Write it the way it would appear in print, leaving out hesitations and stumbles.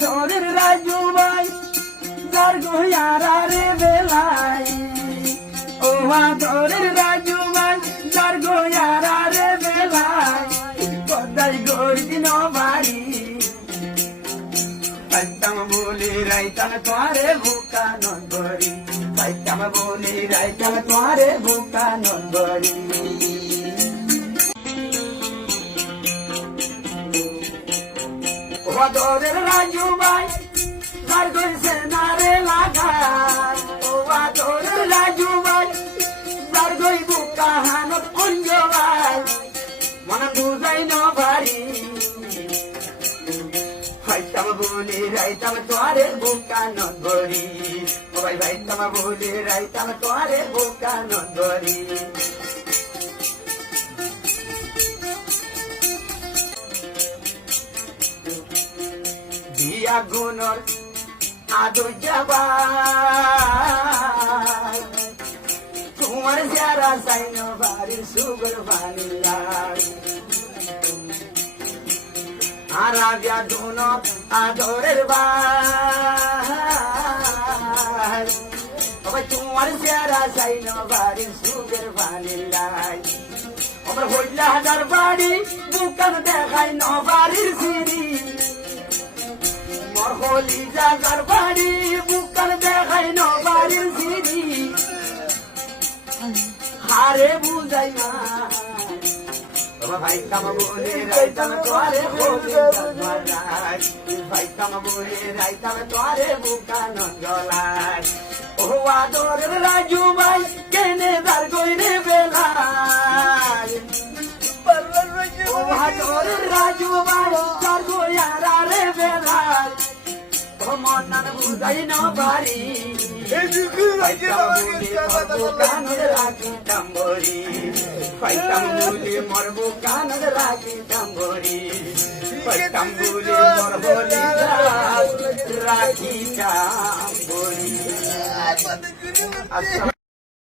ধরের রাজু ভাই যার গোয়ারা রে বেলাই ও ধরের রাজু ভাই যার গোয়ারা রে বেলাই কদাই গড়ি দিন বাড়ি পাইতাম বলি রাইতাম তোরে বুকা নগরি পাইতাম বলি রাইতাম তোরে বুকা নগরি ধরের রাজু ভাই যার গইছে না রে লাগাই ও ধরের রাজু ভাই যার গই বুকা হানত অঞ্জ ভাই মন বুঝাই ন ভারি পাইতাম বলি রাইতাম তোরে বুকা নগরি ও ভাই পাইতাম বলি রাইতাম তোরে বুকা নগরি দিয়া গুণর আদু যাবাই তোমার যারা সাইন বাড়ির সুগর বানিলাই আরাবিয়া দুন আদরের বাই তোমার যারা সাইন বাড়ির সুগর বানিলাই আমার হইলা হাজার বাড়ি বুকান দেখাই ন বাড়ির সিঁড়ি হলি জাগার বাড়ি বুকার দেখাই ন বাড়ির সিঁড়ি হারে বুঝাই না ভাই কাম বলে রাইতাম তোরে ভাই কাম বলে রাইতাম তোরে বুকা নজলাই ও আদরের রাজু ভাই কেনে দার গইরে বেলাই ও আদরের রাজু ভাই দার গইরা রে বেলাই মনান বুঝাই ন পারি কানরে রাখি টাম্বরি পাইতাম বলি মরবো কানরে রাখি টাম্বরি পাইতাম বলি মরবলি রাখি টাম্বরি।